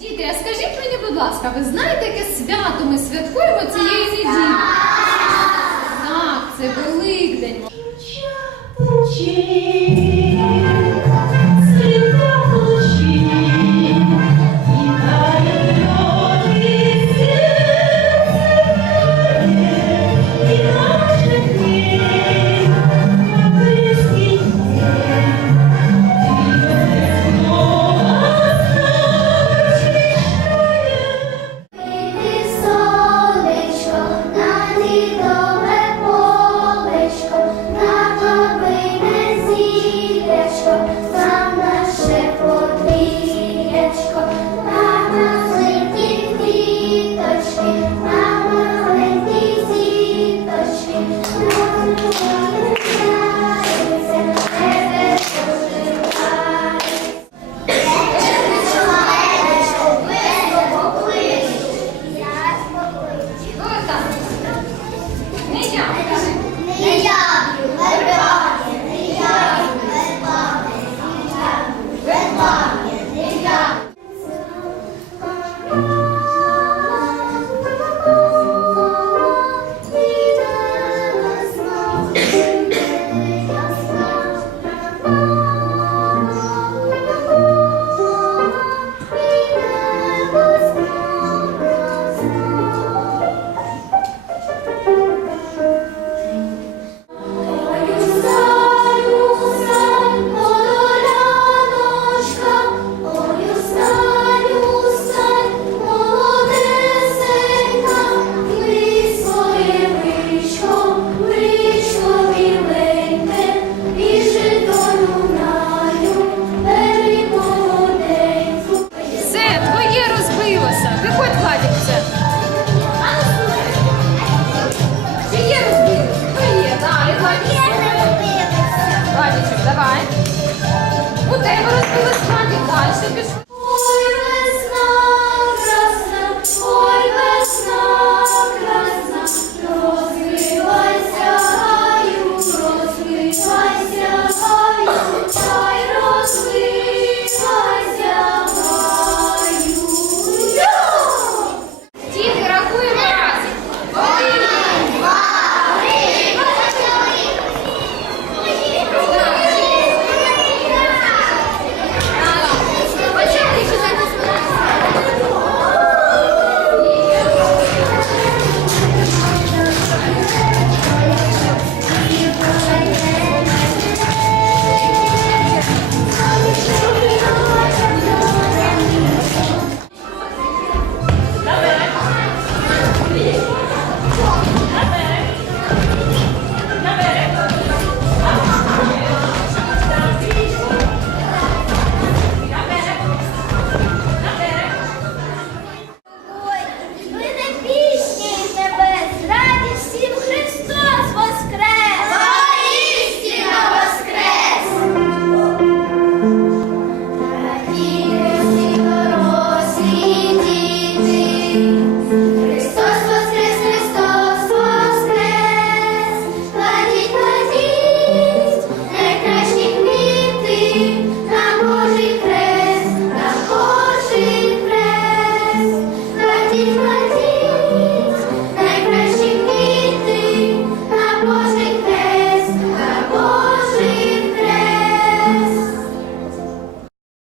Діти, а скажіть мені, будь ласка, ви знаєте, яке свято ми святкуємо цієї неділі?